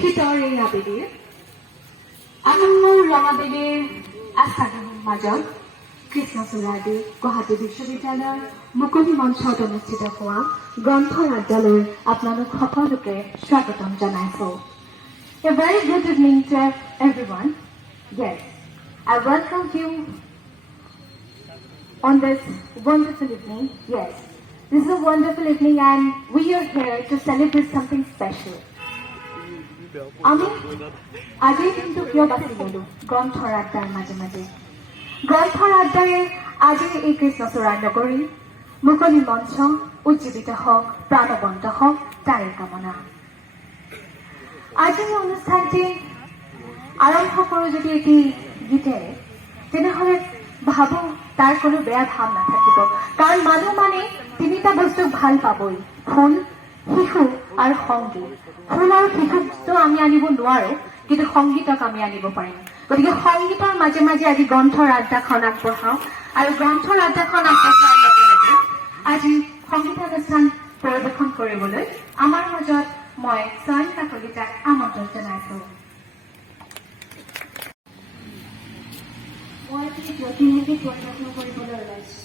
শীতৰ এই আবেলিৰ আনন্দৰ ৰঙাবেলিৰ আস্থানৰ মাজত কৃষ্ণচূড়াদেৱ গুৱাহাটী বিশ্ববিদ্যালয়ৰ মুকলি মঞ্চত অনুষ্ঠিত হোৱা গ্ৰন্থৰাজ্যলৈ আপোনালোক সকলোকে স্বাগতম জনাইছো। A very good evening to everyone. Yes, I welcome you on this wonderful evening. Yes, this is a wonderful evening and we are here to celebrate something special. আমি আজি কিন্তু কিয় বাছি গলো গ্ৰন্থৰ আড্ডাৰ মাজে মাজে গ্ৰন্থৰ আড্ডাৰে আজি এই কৃষ্ণচূড়াৰ নগৰী মুকলি মঞ্চ উজ্জীৱিত হওক প্ৰাণৱন্ত হওক তাৰে কামনা। আজিৰ অনুষ্ঠানটি আৰম্ভ কৰোঁ যদি এটি গীতেৰে তেনেহ'লে ভাবো তাৰ কোনো বেয়া ভাৱ নাথাকিব, কাৰণ মানুহ মানে তিনিটা বস্তু ভাল পাবই, ফুল, শিশু আৰু সংগীত। ফুল আৰু শিশুকটো আমি আনিব নোৱাৰো, কিন্তু সংগীতক আমি আনিব পাৰিম। গতিকে সংগীতৰ মাজে মাজে আজি গ্ৰন্থৰ আড্ডাখন আগবঢ়াওঁ আৰু গ্ৰন্থৰ আড্ডাখন আগবঢ়োৱাৰ লগে লগে আজি সংগীতানুষ্ঠান পৰিৱেশন কৰিবলৈ আমাৰ মাজত মই চয়নিকা কলিতাক আমন্ত্ৰণ জনাইছো। মই এটি জ্যোতিৰ্মুখী পৰিৱেশন কৰিবলৈ ওলাইছো।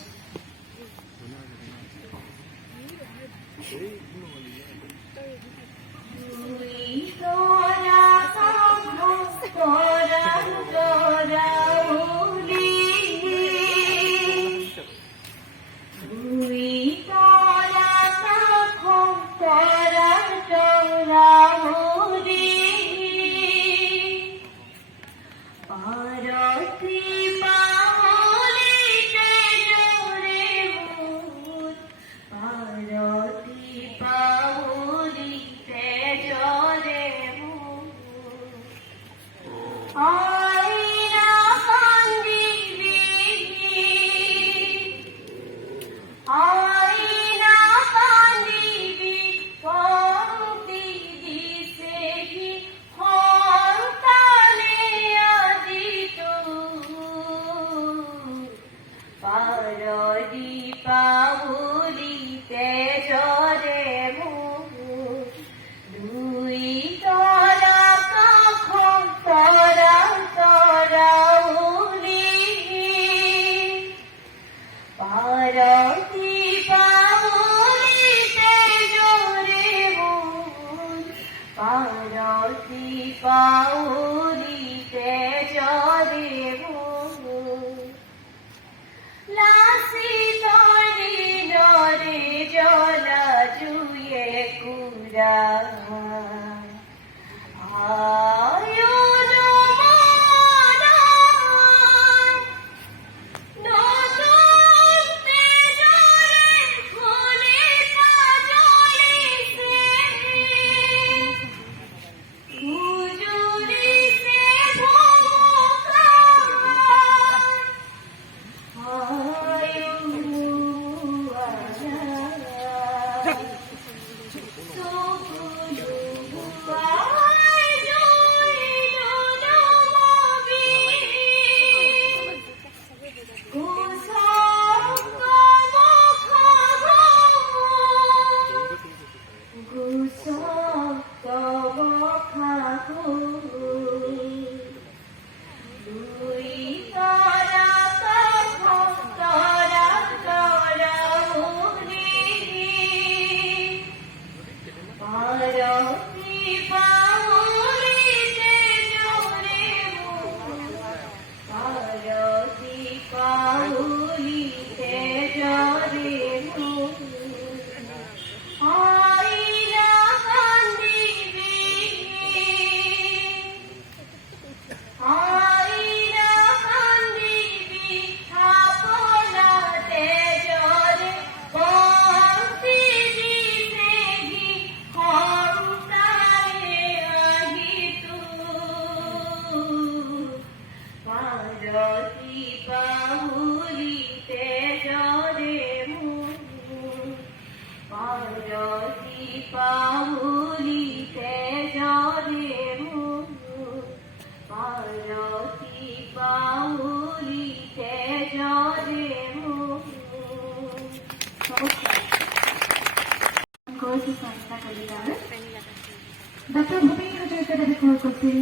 Dr. Bhupi জড়িত দেখুৱাই কৈছিল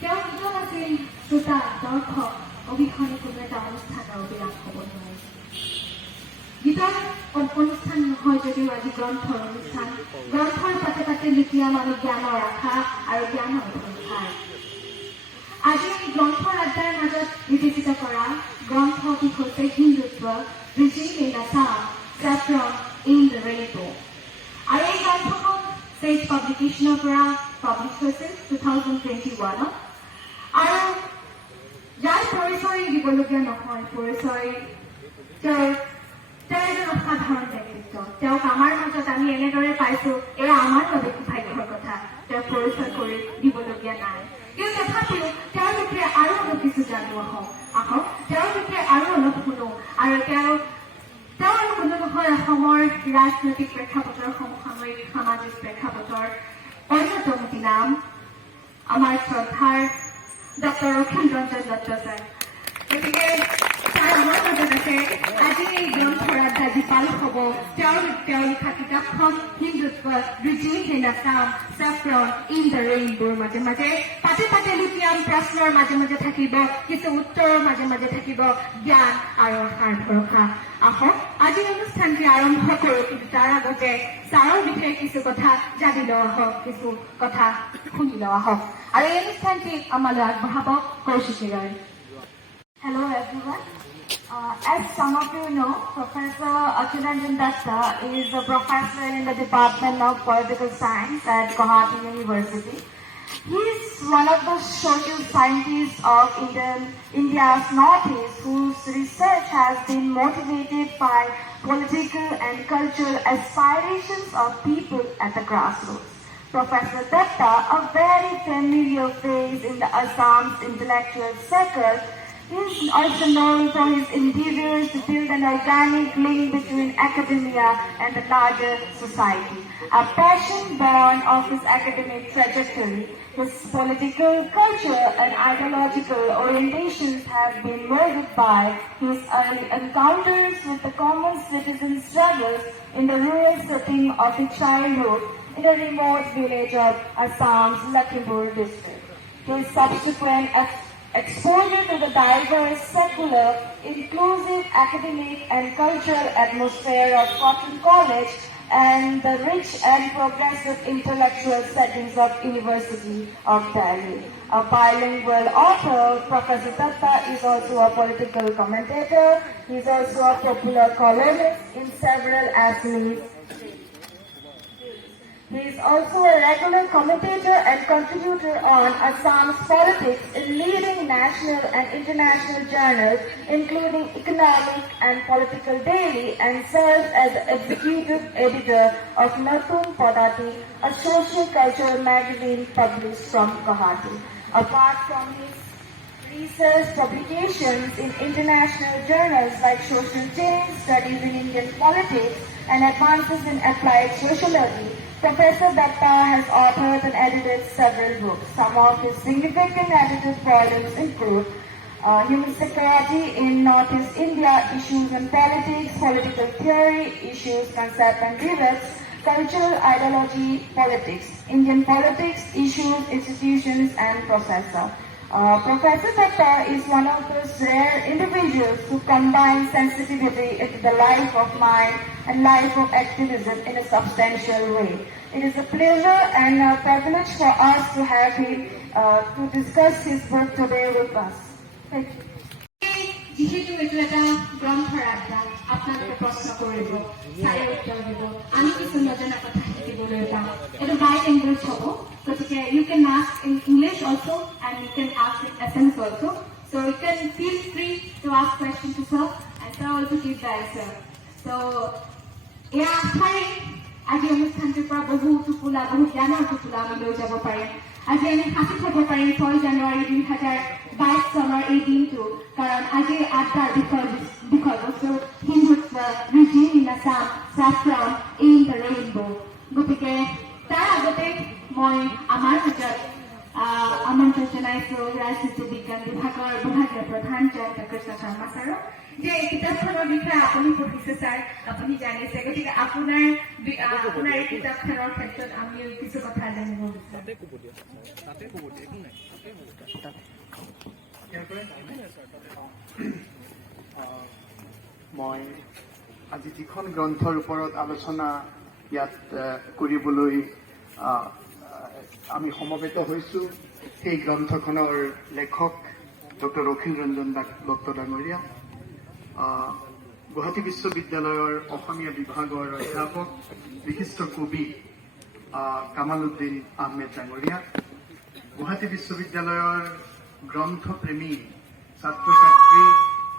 তেওঁ দুজন আছিল শ্ৰোতা দৰ্শক অবিহনে কোনো এটা অনুষ্ঠানৰ অবিৰাম হ'ব নোৱাৰে গীতৰ অনুষ্ঠান নহয় যদিও আজি গ্ৰন্থৰ অনুষ্ঠান গ্ৰন্থৰ পাতে পাতে লুকিয়া মানুহ জ্ঞানৰ আশা আৰু জ্ঞানৰ সংসাৰ আজি এই গ্ৰন্থৰ আড্ডাৰ মাজত বিবেচিত কৰা গ্ৰন্থটি হৈছে Hindutva rising in Assam saffron in the rainbow আৰু এই গ্ৰন্থখন চেজ পাব্লিকেশ্যনৰ পৰা পাব্লিছ হৈছিল 2021 আৰু যাৰ পৰিচয় দিবলগীয়া নহয় পৰিচয় তেওঁৰ এজন অসাধাৰণ ব্যক্তিত্ব তেওঁক আমাৰ মাজত আমি এনেদৰে পাইছো এয়া আমাৰ বাবে ভাগ্যৰ কথা তেওঁ পৰিচয় কৰি দিবলগীয়া নাই কিন্তু তথাপিও তেওঁৰ বিষয়ে আৰু অলপ কিছু জানো আহক তেওঁৰ বিষয়ে আৰু অলপ শুনো আৰু তেওঁ আৰু কোনো নহয় অসমৰ ৰাজনৈতিক প্ৰেক্ষাপটৰ সমসাময়িক সামাজিক প্ৰেক্ষাপটৰ অন্যতম নাম আমাৰ শ্ৰদ্ধাৰ ডক্টৰ অখিল ৰঞ্জন দত্ত ছাৰ গতিকে ছাৰ আমাৰ মাজত আছে আজি এই গ্ৰন্থৰ আড্ডা বিপাল হ'ব তেওঁ লিখা কিতাপখন Hindutva rising in Assam saffron in the ৰেইনবোৰ মাজে মাজে পাতে পাতে লুকিয়াম প্ৰশ্নৰ মাজে মাজে থাকিব কিছু উত্তৰৰ মাজে মাজে থাকিব জ্ঞান আৰু আশাৰ ভৰসা আহক আজি অনুষ্ঠানটি আৰম্ভ কৰোঁ কিন্তু তাৰ আগতে ছাৰৰ বিষয়ে কিছু কথা জানি লোৱা হওক কিছু কথা শুনি লোৱা হওক আৰু এই অনুষ্ঠানটি আমালৈ আগবঢ়াব কৌশিকীৰাই Hello everyone. As some of you know, Professor Akhilanjan Datta is a professor in the Department of Political Science at Guwahati University. He is one of the social scientists of India's Northeast whose research has been motivated by political and cultural aspirations of people at the grassroots. Professor Datta, a very familiar face in the Assam's intellectual circle, is also known for his endeavors to build an organic link between academia and the larger society. A passion born of his academic trajectory, his political, cultural and ideological orientations have been molded by his early encounters with the common citizen struggles in the rural setting of his childhood in a remote village of Assam's Lakhimpur district. His subsequent exposure to the diverse, secular, inclusive academic and cultural atmosphere of Cotton College and the rich and progressive intellectual settings of University of Delhi. A bilingual author, Professor Datta is also a political commentator. He is also a popular columnist in several Assamese. He is also a regular commentator and contributor on Assam's politics in leading national and international journals, including Economic and Political Daily, and serves as the executive editor of Natun Podati, a social cultural magazine published from Guwahati. Apart from his research publications in international journals like Social Change, Studies in Indian Politics, and Advances in Applied Sociology, Professor Datta has authored and edited several books. Some of his significant edited volumes include Human Security in Northeast India, Issues in Politics, Political Theory, Issues, Concept and Rivets, Cultural Ideology, Politics, Indian Politics, Issues, Institutions and Processor. Professor Datta is one of those rare individuals who combine sensitivity into the life of mind and life of activism in a substantial way. It is a pleasure and a privilege for us to have him to discuss his work today with us. Thank you. যিহেতু এইটো এটা গ্ৰন্থৰ আড্ডা আপোনালোকে প্ৰশ্ন কৰিব চাই উত্তৰ দিব আমি কিছু নজনা কথা শিকিবলৈ পাম এইটো বাই লেংগুৱেজ হ'ব গতিকে you can ask in English also and you can ask in Assamese also so' you can feel free to ask question to sir and sir also give the answer so' এয়া আশাৰে আজি অনুষ্ঠানটোৰ পৰা বহু টোপোলা বহু জ্ঞানৰ টোপোলা আমি লৈ যাব পাৰিম আজি আমি সাঁচি থব পাৰিম 6 জানুৱাৰী 2022 চনৰ এই দিনটো কাৰণ আজি আড্ডাৰ বিষয়বস্তু Hindutva rising in Assam saffron in the rainbow গতিকে তাৰ আগতে মই আমাৰ মাজত আমন্ত্ৰণ জনাইছো ৰাজনীতি বিজ্ঞান বিভাগৰ বিভাগীয় প্ৰধান জয়ন্ত কৃষ্ণ শৰ্মা ছাৰক যে এই কিতাপখনৰ বিষয়ে আপুনি পঢ়িছে ছাৰ, আপুনি জানিছে, গতিকে আপোনাৰ এই কিতাপখনৰ ক্ষেত্ৰত আমি কিছু কথা জানিব মই আজি যিখন গ্ৰন্থৰ ওপৰত আলোচনা ইয়াত কৰিবলৈ আমি সমবেত হৈছোঁ সেই গ্ৰন্থখনৰ লেখক ডক্টৰ অখিল ৰঞ্জন দত্ত ডাঙৰীয়া, গুৱাহাটী বিশ্ববিদ্যালয়ৰ অসমীয়া বিভাগৰ অধ্যাপক বিশিষ্ট কবি কামালুদ্দিন আহমেদ ডাঙৰীয়া, গুৱাহাটী বিশ্ববিদ্যালয়ৰ গ্ৰন্থপ্ৰেমী ছাত্ৰ ছাত্ৰী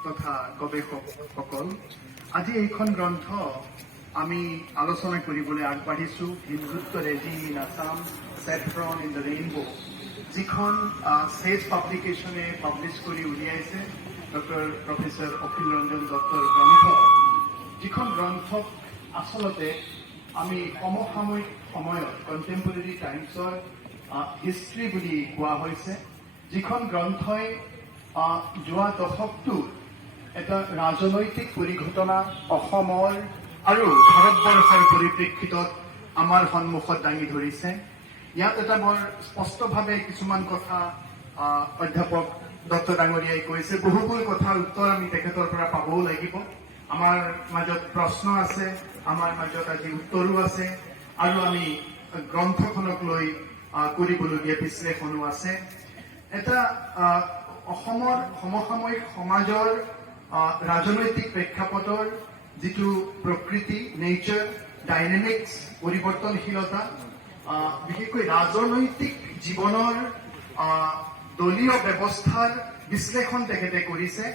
তথা গৱেষকসকল, আজি এইখন গ্ৰন্থ আমি আলোচনা কৰিবলৈ আগবাঢ়িছোঁ। Hindutva regime in Assam, Saffron in the Rainbow, যিখন চেজ পাব্লিকেশ্যনে পাব্লিছ কৰি উলিয়াইছে প্ৰফেচৰ অখিল ৰঞ্জন দত্তৰ গ্ৰন্থ, যিখন গ্ৰন্থক আচলতে আমি সমসাময়িক সময়ত কণ্টেম্পৰেৰী টাইমছৰ হিষ্ট্ৰী বুলি কোৱা হৈছে, যিখন গ্ৰন্থই যোৱা দশকটোৰ এটা ৰাজনৈতিক পৰিঘটনা অসমৰ আৰু ভাৰতবৰ্ষৰ পৰিপ্ৰেক্ষিতত আমাৰ সন্মুখত দাঙি ধৰিছে। ইয়াত এটা বৰ স্পষ্টভাৱে কিছুমান কথা অধ্যাপক দত্ত ডাঙৰীয়াই কৈছে, বহুবোৰ কথাৰ উত্তৰ আমি তেখেতৰ পৰা পাবও লাগিব। আমাৰ মাজত প্ৰশ্ন আছে, আমাৰ মাজত আজি উত্তৰো আছে, আৰু আমি গ্ৰন্থখনক লৈ কৰিবলগীয়া বিশ্লেষণো আছে। এটা অসমৰ সমসাময়িক সমাজৰ ৰাজনৈতিক প্ৰেক্ষাপটৰ যিটো প্ৰকৃতি, নেচাৰ, ডাইনেমিক্স, পৰিৱৰ্তনশীলতা, বিশেষকৈ ৰাজনৈতিক জীৱনৰ দলীয় ব্যৱস্থাৰ বিশ্লেষণ তেখেতে কৰিছে।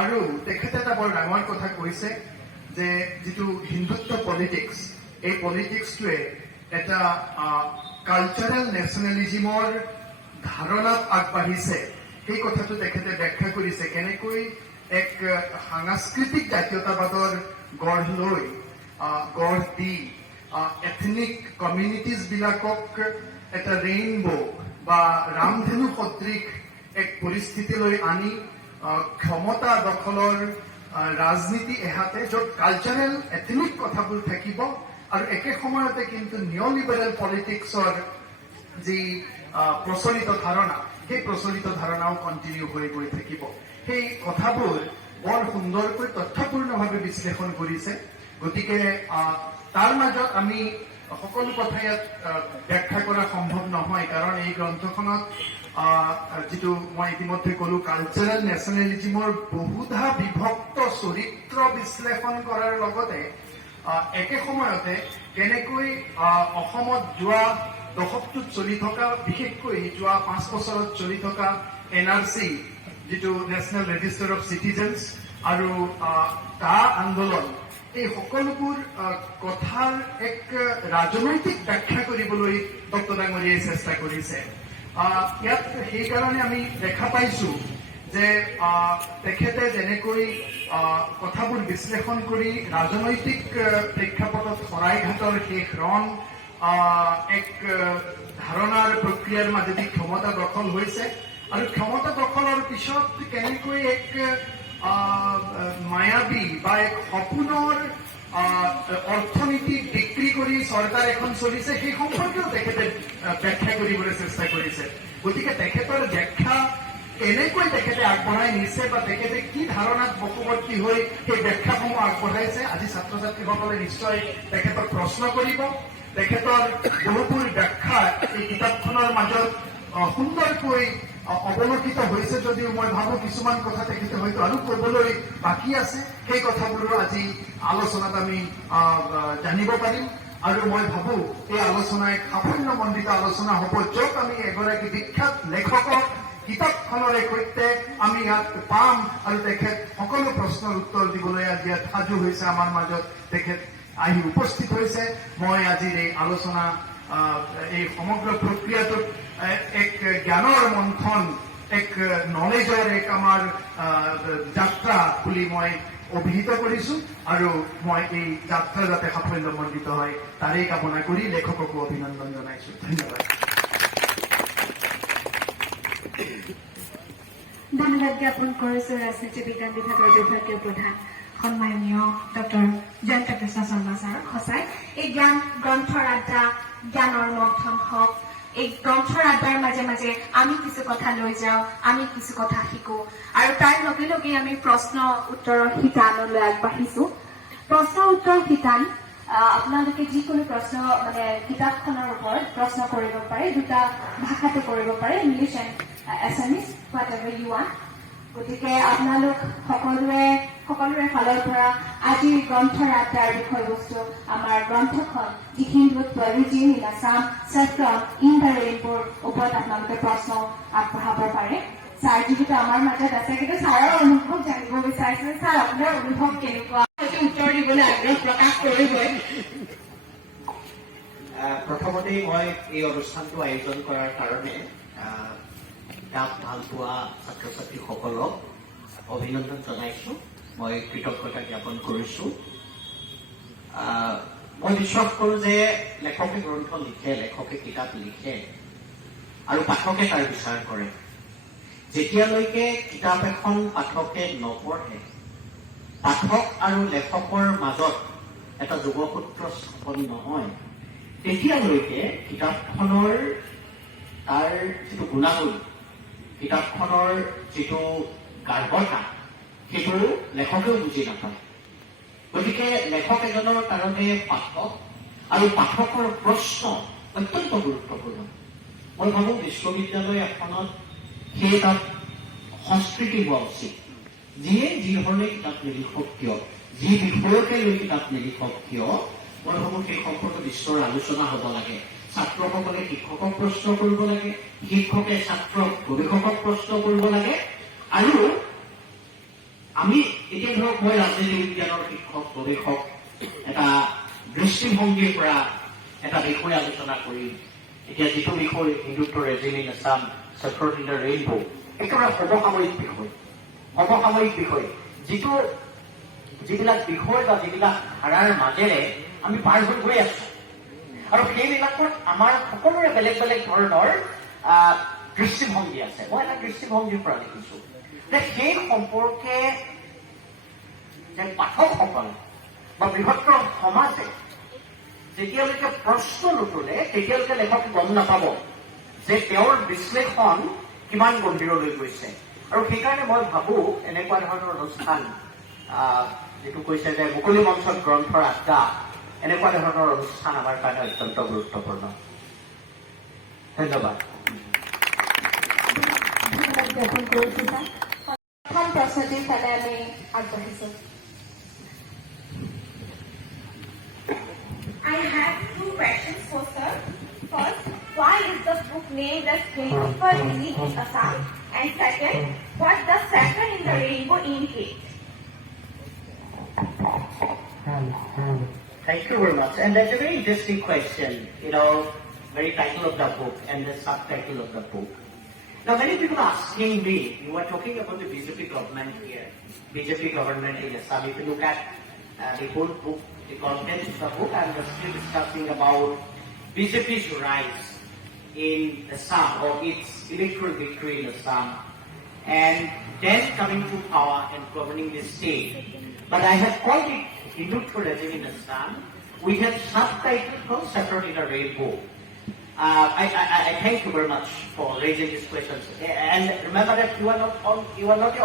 আৰু তেখেতে এটা বৰ ডাঙৰ কথা কৈছে যে যিটো হিন্দুত্ব পলিটিক্স, এই পলিটিক্সটোৱে এটা কালচাৰেল নেশ্যনেলিজিমৰ ধাৰণাত আগবাঢ়িছে। সেই কথাটো তেখেতে ব্যাখ্যা কৰিছে, কেনেকৈ এক সাংস্কৃতিক জাতীয়তাবাদৰ গঢ় দি এথনিক কমিউনিটিজ বিলাকক এটা ৰেইনবো বা ৰামধেনু সদৃশ এক পৰিস্থিতিলৈ আনি ক্ষমতা দখলৰ ৰাজনীতি এহাতে, য'ত কালচাৰেল এথনিক কথাবোৰ থাকিব আৰু একে সময়তে কিন্তু নিঅ' লিবাৰেল পলিটিক্সৰ যি প্ৰচলিত ধাৰণা, সেই প্ৰচলিত ধাৰণাও কণ্টিনিউ হৈ গৈ থাকিব। সেই কথাবোৰ বৰ সুন্দৰকৈ তথ্যপূৰ্ণভাৱে বিশ্লেষণ কৰিছে। গতিকে তাৰ মাজত আমি সকলো কথা ইয়াত ব্যাখ্যা কৰা সম্ভৱ নহয়, কাৰণ এই গ্ৰন্থখনত যিটো মই ইতিমধ্যে ক'লো কালচাৰেল নেশ্যনেলিজিমৰ বহুধা বিভক্ত চৰিত্ৰ বিশ্লেষণ কৰাৰ লগতে একে সময়তে কেনেকৈ অসমত যোৱা দশকটোত চলি থকা, বিশেষকৈ যোৱা 5 বছৰত চলি থকা NRC, যিটো নেশ্যনেল ৰেজিষ্টাৰ অফ চিটিজেন্স, আৰু টা আন্দোলন, এই সকলোবোৰ কথাৰ এক ৰাজনৈতিক ব্যাখ্যা কৰিবলৈ দত্ত ডাঙৰীয়াই চেষ্টা কৰিছে। ইয়াত সেইকাৰণে আমি দেখা পাইছো যে তেখেতে যেনেকৈ কথাবোৰ বিশ্লেষণ কৰি ৰাজনৈতিক প্ৰেক্ষাপটত শৰাইঘাটৰ শেষ ৰণ, এক ধাৰণাৰ প্ৰক্ৰিয়াৰ মাজেদি ক্ষমতা দখল হৈছে, আৰু ক্ষমতা দখলৰ পিছত কেনেকৈ এক মায়াবী বা এক সপোনৰ অৰ্থনীতি বিক্ৰী কৰি চৰকাৰ এখন চলিছে, সেই সম্পৰ্কেও তেখেতে ব্যাখ্যা কৰিবলৈ চেষ্টা কৰিছে। গতিকে তেখেতৰ ব্যাখ্যা কেনেকৈ তেখেতে আগবঢ়াই নিছে বা তেখেতে কি ধাৰণাত বশৱৰ্তী হৈ সেই ব্যাখ্যাসমূহ আগবঢ়াইছে, আজি ছাত্ৰ ছাত্ৰীসকলে নিশ্চয় তেখেতক প্ৰশ্ন কৰিব। তেখেতৰ বহুবোৰ ব্যাখ্যা এই কিতাপখনৰ মাজত সুন্দৰকৈ অৱলোকিত হৈছে যদিও মই ভাবো কিছুমান কথা তেখেতে হয়তো আৰু ক'বলৈ বাকী আছে। সেই কথাবোৰো আজি আলোচনাত আমি জানিব পাৰিম, আৰু মই ভাবো এই আলোচনা এক সাফল্যমণ্ডিত আলোচনা হ'ব, য'ত আমি এগৰাকী বিখ্যাত লেখকক কিতাপখনৰে সৈতে আমি ইয়াত পাম, আৰু তেখেত সকলো প্ৰশ্নৰ উত্তৰ দিবলৈ আজি ইয়াত সাজু হৈছে। আমাৰ মাজত তেখেত আহি উপস্থিত হৈছে। মই আজিৰ এই আলোচনা, এই সমগ্ৰ প্ৰক্ৰিয়াটোত এক জ্ঞানৰ মন্থন, এক নলেজৰ এক আমাৰ যাত্ৰা বুলি মই অভিহিত কৰিছো, আৰু মই এই যাত্ৰা যাতে সাফল্যমণ্ডিত হয় তাৰেই কামনা কৰি লেখককো অভিনন্দন জনাইছো। ধন্যবাদ। ধন্যবাদ জ্ঞাপন কৰিছো ৰাজনীতি বিজ্ঞান বিভাগৰ বিভাগীয় প্ৰধান সন্মানীয় ডক্টৰ জয়ন্ত কৃষ্ণ শৰ্মা ছাৰক। সঁচাই এই জ্ঞান গ্ৰন্থৰ আড্ডা, জ্ঞানৰ মন্থন হওক, এই গ্ৰন্থৰ আড্ডাৰ মাজে মাজে আমি কিছু কথা লৈ যাওঁ, আমি কিছু কথা শিকো, আৰু তাৰ লগে লগে আমি প্ৰশ্ন উত্তৰৰ শিতানলৈ আগবাঢ়িছো। প্ৰশ্ন উত্তৰ শিতান আপোনালোকে যিকোনো প্ৰশ্ন মানে কিতাপখনৰ ওপৰত প্ৰশ্ন কৰিব পাৰে, দুটা ভাষাতে কৰিব পাৰে, English and Assamese, whatever you want. গতিকে আপোনালোক সকলোৰে ফালৰ পৰা আজিৰ গ্ৰন্থৰ আড্ডাৰ বিষয়বস্তু আমাৰ গ্ৰন্থখন the Hindutva regime in Assam saffron in the ৰেইনব'ৰ ওপৰত আপোনালোকে প্ৰশ্ন আগবঢ়াব পাৰে। ছাৰ যিহেতু আমাৰ মাজত আছে, কিন্তু ছাৰৰ অনুভৱ জানিব বিচাৰিছো। ছাৰ, আপোনাৰ অনুভৱ কেনেকুৱা? উত্তৰ দিবলৈ আগ্ৰহ প্ৰকাশ কৰিবই। প্ৰথমতে মই এই অনুষ্ঠানটো আয়োজন কৰাৰ কাৰণে কিতাপ ভাল পোৱা ছাত্ৰ ছাত্ৰীসকলক অভিনন্দন জনাইছো, মই কৃতজ্ঞতা জ্ঞাপন কৰিছো। মই বিশ্বাস কৰো যে লেখকে গ্ৰন্থ লিখে, লেখকে কিতাপ লিখে আৰু পাঠকে তাৰ বিচাৰ কৰে। যেতিয়ালৈকে কিতাপ এখন পাঠকে নপঢ়ে, পাঠক আৰু লেখকৰ মাজত এটা যোগসূত্ৰ স্থাপন নহয়, তেতিয়ালৈকে কিতাপখনৰ তাৰ যিটো গুণাগুণ, কিতাপখনৰ যিটো গাঢ়তা, সেইটো লেখকেও বুজি নাপায়। গতিকে লেখক এজনৰ কাৰণে পাঠক আৰু পাঠকৰ প্ৰশ্ন অত্যন্ত গুৰুত্বপূৰ্ণ। মই ভাবো বিশ্ববিদ্যালয় এখনত সেই তাত সংস্কৃতি হোৱা উচিত। যিয়ে যি ধৰণে কিতাপ নিলিখক কিয়, যি বিষয়কে লৈ কিতাপ নিলিখক কিয়, মই ভাবো সেই সম্পৰ্কে বিশ্বৰ আলোচনা হ'ব লাগে। ছাত্ৰসকলে শিক্ষকক প্ৰশ্ন কৰিব লাগে, শিক্ষকে ছাত্ৰক গৱেষকক প্ৰশ্ন কৰিব লাগে। আৰু আমি এতিয়া ধৰক মই ৰাজনীতি বিজ্ঞানৰ শিক্ষক গৱেষক, এটা দৃষ্টিভংগীৰ পৰা এটা বিষয় আলোচনা কৰিম। এতিয়া যিটো বিষয় Hindutva regime in Assam saffron in the ৰেইনব', একেবাৰে সমসাময়িক বিষয়, যিবিলাক বিষয় বা যিবিলাক ধাৰাৰ মাজেৰে আমি পাৰ হৈ গৈ আছো, আৰু সেইবিলাকত আমাৰ সকলোৰে বেলেগ বেলেগ ধৰণৰ দৃষ্টিভংগী আছে। মই এটা দৃষ্টিভংগীৰ পৰা লিখিছো যে সেই সম্পৰ্কে যে পাঠকসকলে বা বৃহত্তৰ সমাজে যেতিয়ালৈকে প্ৰশ্ন নুতোলে, তেতিয়ালৈকে লেখক গম নাপাব যে তেওঁৰ বিশ্লেষণ কিমান গভীৰলৈ গৈছে। আৰু সেইকাৰণে মই ভাবো এনেকুৱা ধৰণৰ অনুষ্ঠান, যিটো কৈছে যে মুকলি মঞ্চত গ্ৰন্থৰ আড্ডা, এনেকুৱা ধৰণৰ অনুষ্ঠান আমাৰ কাৰণে অত্যন্ত গুৰুত্বপূৰ্ণ। ধন্যবাদ। জ্ঞাপন কৰিছো ছাৰ। প্ৰথম প্ৰশ্নটিৰ ফালে আমি আগবাঢ়িছো। I have two questions for sir. First, why is the book named as Hindutva in Assam? And second, what does saffron in the rainbow indicate? Thank you very much. And that's a very interesting question, very title of the book and the subtitle of the book. Now, many people are asking me, you are talking about the BJP government here, BJP government in Assam. If you look at the whole book, the content of the book, I'm just discussing about BJP's rise in Assam or its electoral victory in Assam, and then coming to power and governing the state. But I have called it Hindutva regime in Assam. We have subtitled called Saffron in a Rainbow. I thank you very much for raising these questions. And remember that you are not the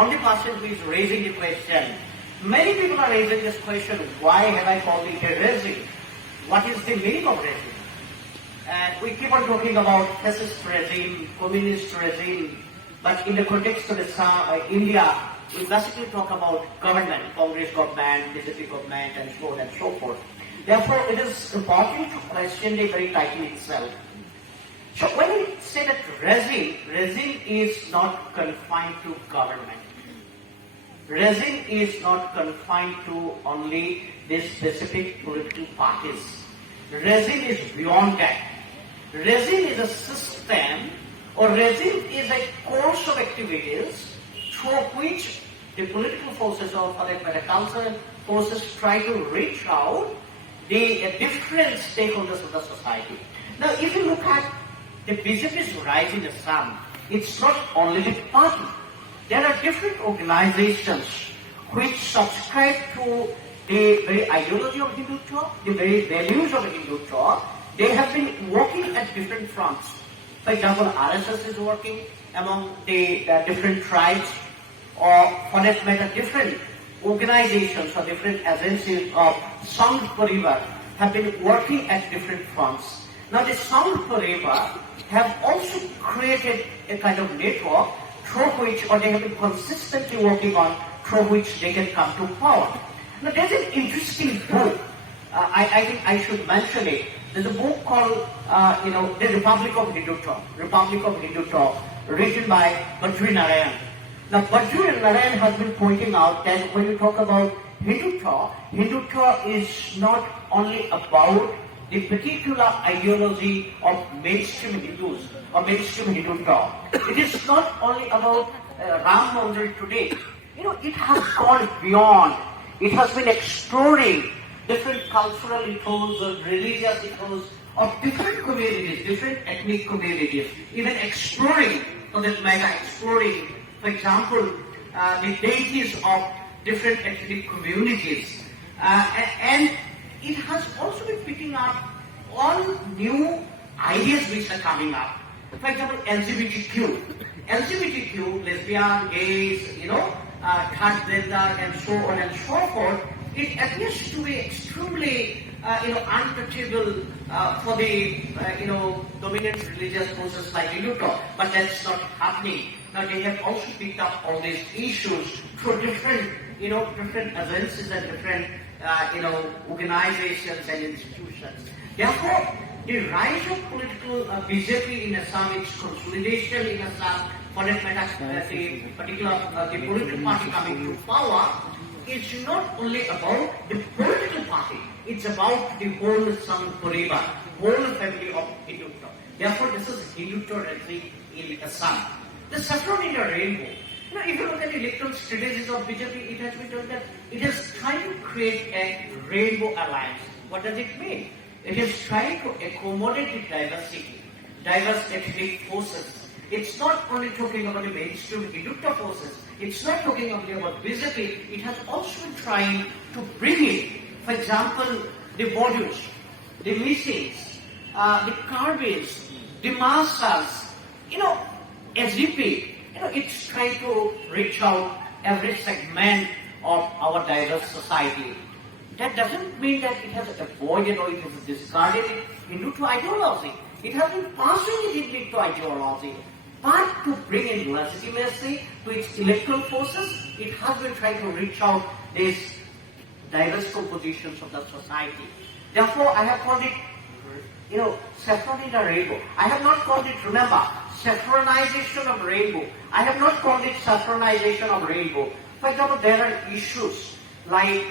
only person who is raising the question. Many people are raising this question, why have I called it a regime? What is the meaning of regime? And we keep on talking about fascist regime, communist regime, but in the context of India, we basically talk about government, Congress government, BJP government, and so on and so forth. Therefore, it is important to question the very title itself. So when we say that regime is not confined to government. Regime is not confined to only these specific political parties. Regime is beyond that. Regime is a system, or regime is a course of activities through which the political forces or the cultural forces try to reach out the different stakeholders of the society. Now, if you look at the BJP's rise in Assam, it's not only the party. There are different organizations which subscribe to the very ideology of Hindutva, the very values of Hindutva. They have been working at different fronts. For example, RSS is working among the different tribes, or for that matter, different organizations or different agencies of Sangh Parivar have been working at different fronts. Now the Sangh Parivar have also created a kind of network through which, or they have been consistently working on, through which they can come to power. Now there's an interesting book, I think I should mention it. There's a book called, The Republic of Hindutva, written by Badri Narayan. Now Badri Narayan has been pointing out that when you talk about Hindutva is not only about the particular ideology of mainstream Hindus or mainstream Hindutva. It is not only about Ram Mandir today. It has gone beyond. It has been exploring different cultural ethos or religious ethos of different communities, different ethnic communities, even exploring, for example, the deities of different ethnic communities. And it has also been picking up all new ideas which are coming up. For example, LGBTQ, lesbian, gays, transgender, and so on and so forth. It appears to be extremely, untouchable for the, dominant religious forces like Hindutva, but that's not happening. Now they have also picked up all these issues through different agencies and different, organizations and institutions. Therefore, the rise of political BJP in Assam, its consolidation in Assam, for that matter, the political party coming to power, it's not only about the political party, it's about the whole Sangh Parivar, whole family of Hindutva. Therefore, this is Hindutva rally in Assam. The saffron in the rainbow. If you look at the electoral strategies of BJP, it has been done that it is trying to create a rainbow alliance. What does it mean? It is trying to accommodate the diverse ethnic forces. It's not only talking about the mainstream Hindutva forces. It's not talking only about BJP. It has also been trying to bring in, for example, the Bodus, the Missings, the Karbis, the Masas, SDP. It's trying to reach out every segment of our diverse society. That doesn't mean that it has avoided or it has discarded Hindutva ideology. It has been passing it into ideology. But to bring in legitimacy to its electoral forces, it has been trying to reach out these diverse compositions of the society. Therefore, I have called it, saffron in a rainbow. I have not called it, remember, saffronization of rainbow. I have not called it saffronization of rainbow. For example, there are issues like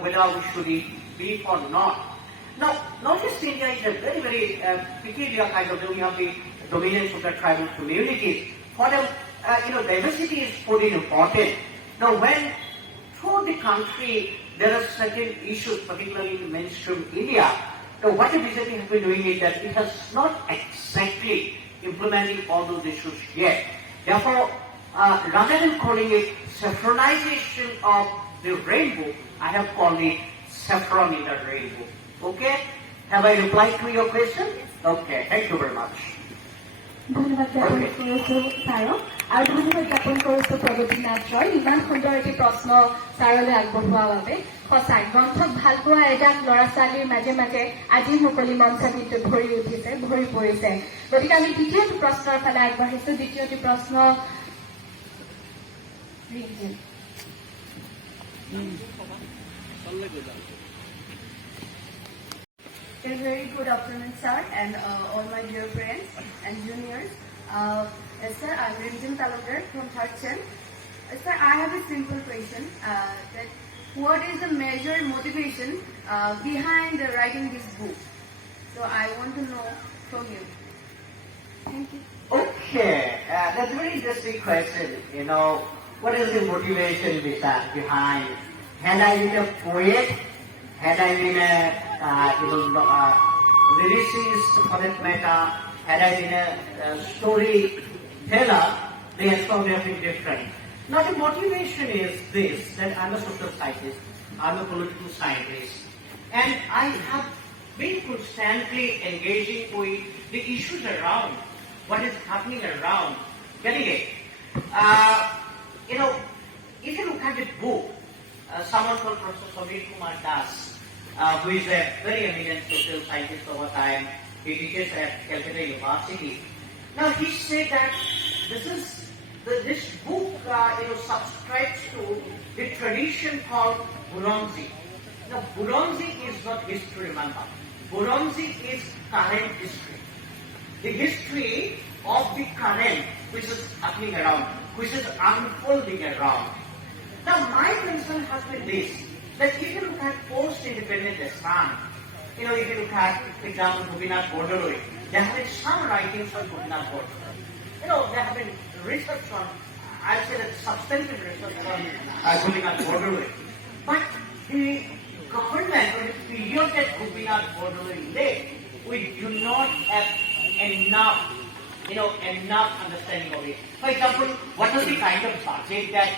whether we should eat beef or not. Now, Northeast India is a very, very peculiar kind of, we have the dominance of the tribal communities. For them, diversity is pretty important. Now, when through the country there are certain issues, particularly in mainstream India, now what the BJP has been doing is that it has not exactly implementing all those issues yet. Therefore, rather than calling it saffronization of the rainbow, I have called it saffron in the rainbow. Okay? Have I replied to your question? Okay, thank you very much. ধন্যবাদ জ্ঞাপন কৰিছো ছাৰক আৰু ধন্যবাদ জ্ঞাপন কৰিছো প্ৰগতি নাথ ৰয় ইমান সুন্দৰ এটি প্ৰশ্ন ছাৰলৈ আগবঢ়োৱাৰ বাবে সঁচাই গ্ৰন্থক ভাল পোৱা এজাক ল'ৰা ছোৱালীৰ মাজে মাজে আজি মুকলি মঞ্চ কিন্তু ভৰি উঠিছে ভৰি পৰিছে গতিকে আমি দ্বিতীয়টো প্ৰশ্নৰ ফালে আগবাঢ়িছো দ্বিতীয়টি প্ৰশ্ন A very good afternoon, sir, and all my dear friends and juniors. Yes, sir, I'm Rimjim Talukdar from 3rd Sem. Sir, I have a simple question. That what is the major motivation behind writing this book? So I want to know from you. Thank you. Okay, that's a very interesting question. What is the motivation behind? Had I been a poet? Had I been a lyricist for that matter? Had I been a story Taylor, they have found everything different. Now the motivation is this, that I'm a social scientist, I'm a political scientist, and I have been constantly engaging with the issues around, what is happening around. Getting it? You know, if you look at the book, someone called Professor Samir Kumar Das, who is a very eminent social scientist over time, he teaches at Calcutta University. Now he said that this book subscribes to the tradition called Burunzi. Now Burunzi is not history, remember. Burunzi is current history. The history of the current which is happening around, which is unfolding around. Now my concern has been this, that if you look at post-independent Assam, if you look at, for example, Gopinath Bordoloi, there have been some writings on Gopinath Bordoloi. There have been research on, I would say that substantive research on Gopinath Bordoloi. But the government, or the period that Gopinath Bordoloi lived, we do not have enough understanding of it. For example, what was the kind of budget that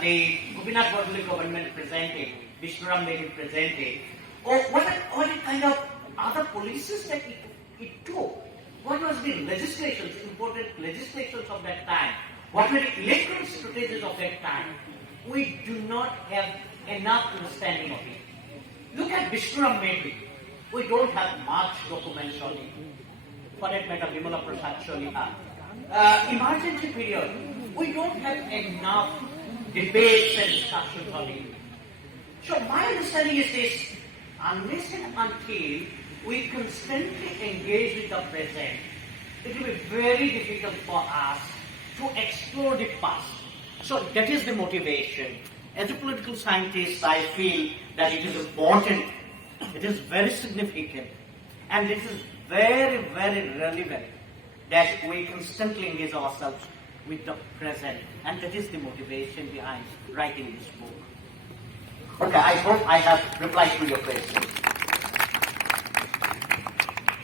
the Gopinath Bordoloi government presented, Vishnuram Devi presented, or what are the kind of other policies that it took? What was the legislations, important legislations of that time? What were the electoral strategies of that time? We do not have enough understanding of it. Look at Vishnuram Devi. We don't have much documents on it. For that matter, Vimala Prasad Sholika. Emergency period, we don't have enough debates and discussions on it. So my understanding is this, unless and until we constantly engage with the present, it will be very difficult for us to explore the past. So that is the motivation. As a political scientist, I feel that it is important, it is very significant, and it is very, very relevant that we constantly engage ourselves with the present, and that is the motivation behind writing this book. Okay, I hope I have replied to your question.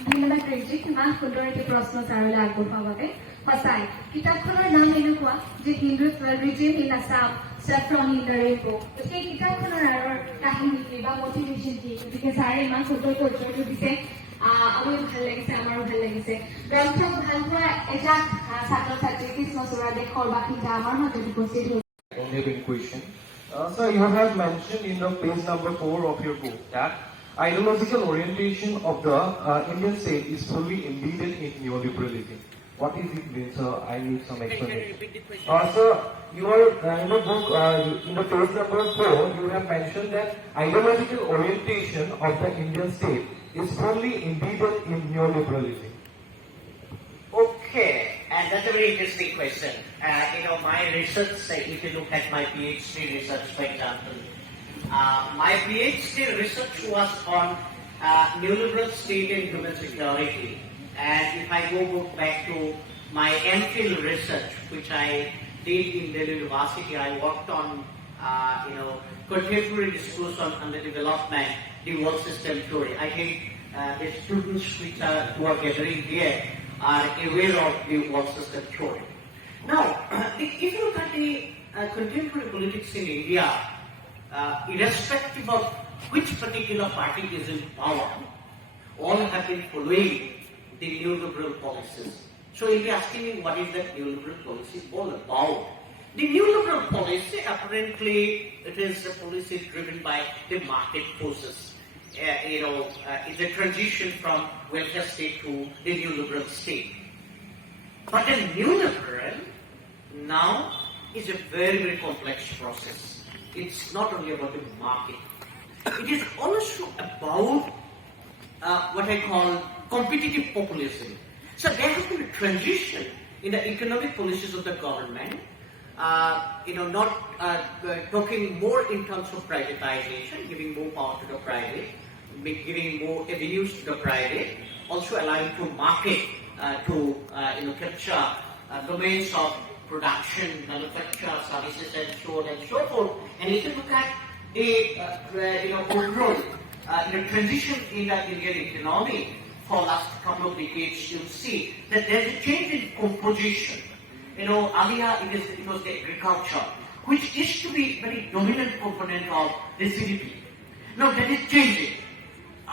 ধন্যবাদ ৰেজি, কিমান সুন্দৰ এটি প্ৰশ্ন ছাৰলৈ আগবঢ়োৱাৰ বাবে। সঁচাই কিতাপখনৰ নাম এনেকুৱা যে Hindutva regime in Assam saffron in the rainbow. সেই কিতাপখনৰ আঁৰৰ কাহিনী কি বা মটিভেশ্যন কি, গতিকে ছাৰে ইমান সুন্দৰকৈ উত্তৰটো দিছে, আমিও ভাল লাগিছে, আমাৰো ভাল লাগিছে। গ্ৰন্থ ভাল পোৱা এজাক ছাত্ৰ ছাত্ৰী কৃষ্ণচূড়া দেশৰ বাসিন্দা আমাৰ মাজত উপস্থিত হৈছে। Only question. Sir, you have mentioned in the page number 4 of your book that ideological orientation of the Indian state is fully embedded in neoliberalism. What is it mean, sir? I need some explanation. Sir, your in the book, in the page number 4, you have mentioned that ideological orientation of the Indian state is fully embedded in neoliberalism. Okay, and that's a very interesting question. My research, if you look at my PhD research, for example, my PhD research was on neoliberal state and human security. And if I go back to my MPhil research, which I did in Delhi University, I worked on, contemporary discourse on the development, the world system theory. I think the students who are gathering here are aware of the world system theory. Now, if you look at the contemporary politics in India, irrespective of which particular party is in power, all have been following the neoliberal policies. So you'll be asking me, what is that neoliberal policy all about? The neoliberal policy, apparently, it is a policy driven by the market forces. It's a transition from welfare state to the neoliberal state. But a neoliberal now is a very, very complex process. It's not only about the market. It is also about what I call competitive populism. So there has been a transition in the economic policies of the government, not talking more in terms of privatization, giving more power to the private, giving more avenues to the private, also allowing to market to capture domains of production, manufacture, services, and so on and so forth. And if you look at the overall transition in the Indian economy for last couple of decades, you'll see that there's a change in composition. Earlier it was the agriculture, which used to be very dominant component of the GDP. Now that is changing.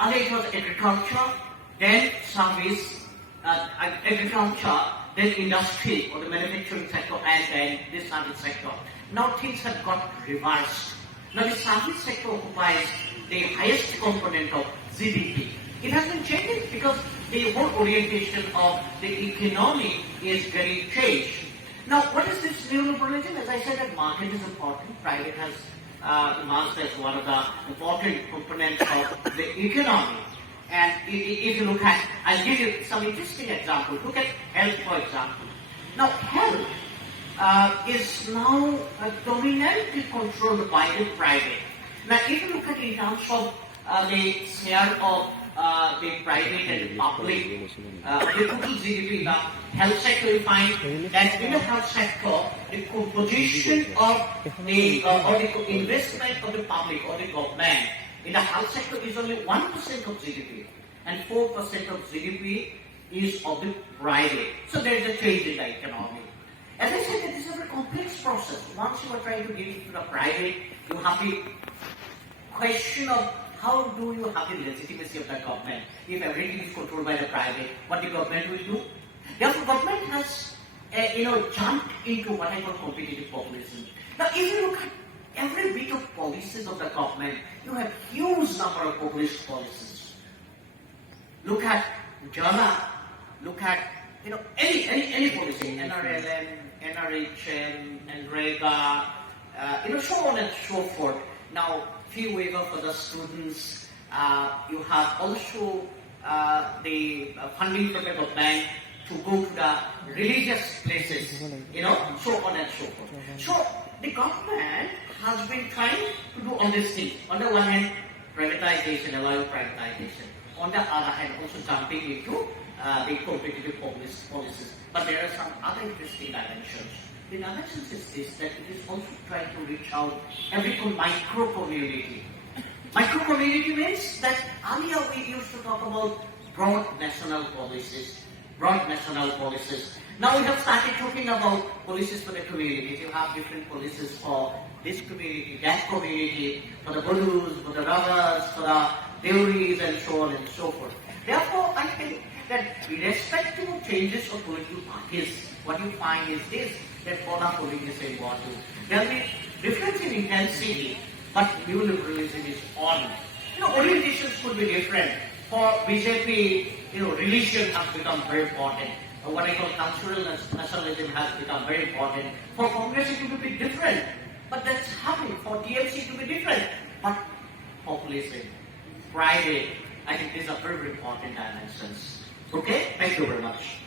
Earlier it was agriculture, then service, agriculture, then industry or the manufacturing sector, and then the service sector. Now things have got reversed. Now the service sector occupies the highest component of GDP. It has been changing because the whole orientation of the economy is getting changed. Now, what is this neoliberalism? As I said, that market is important. Private has emerged as one of the important components of the economy. And if you look at, I'll give you some interesting examples. Look at health, for example. Now, health is now dominantly controlled by the private. Now, if you look at in terms of the share of the private and the public, the total GDP, the health sector, you find that in the health sector, the composition of the or the investment of the public or the government in the health sector is only 1% of GDP, and 4% of GDP is of the private. So there is a change in the economy. As I said, this is a very complex process. Once you are trying to give it to the private, you have the question of how do you have the legitimacy of the government if everything is controlled by the private? What the government will do? Therefore, government has, jumped into what I call competitive populism. Now, if you look at every bit of policies of the government, you have huge number of populist policies. Look at Jala. Look at any policy, NRLM, NRHM, NREGA, so on and so forth. Now, fee waiver for the students. You have also the funding from the government to go to the religious places, so on and so forth. So the government has been trying to do all these things. On the one hand, privatization, allowing privatization. On the other hand, also jumping into the competitive policies. But there are some other interesting dimensions. The dimensions is this, that it is also trying to reach out every micro-community. Micro-community means that earlier we used to talk about broad national policies. Now we have started talking about policies for the communities. You have different policies for this community, that community, for the Budus, for the Ragas, for the Deoris, and so on and so forth. Therefore, I think that irrespective of changes of political parties, what you find is this, that all are following the same model. There will be difference in intensity, but neoliberalism is on. Orientations could be different. For BJP, religion has become very important. What I call cultural nationalism has become very important. For Congress, it will be different. But that's happening. For TMC, it will be different. But populism, private, I think these are very important dimensions. Okay? Thank you very much.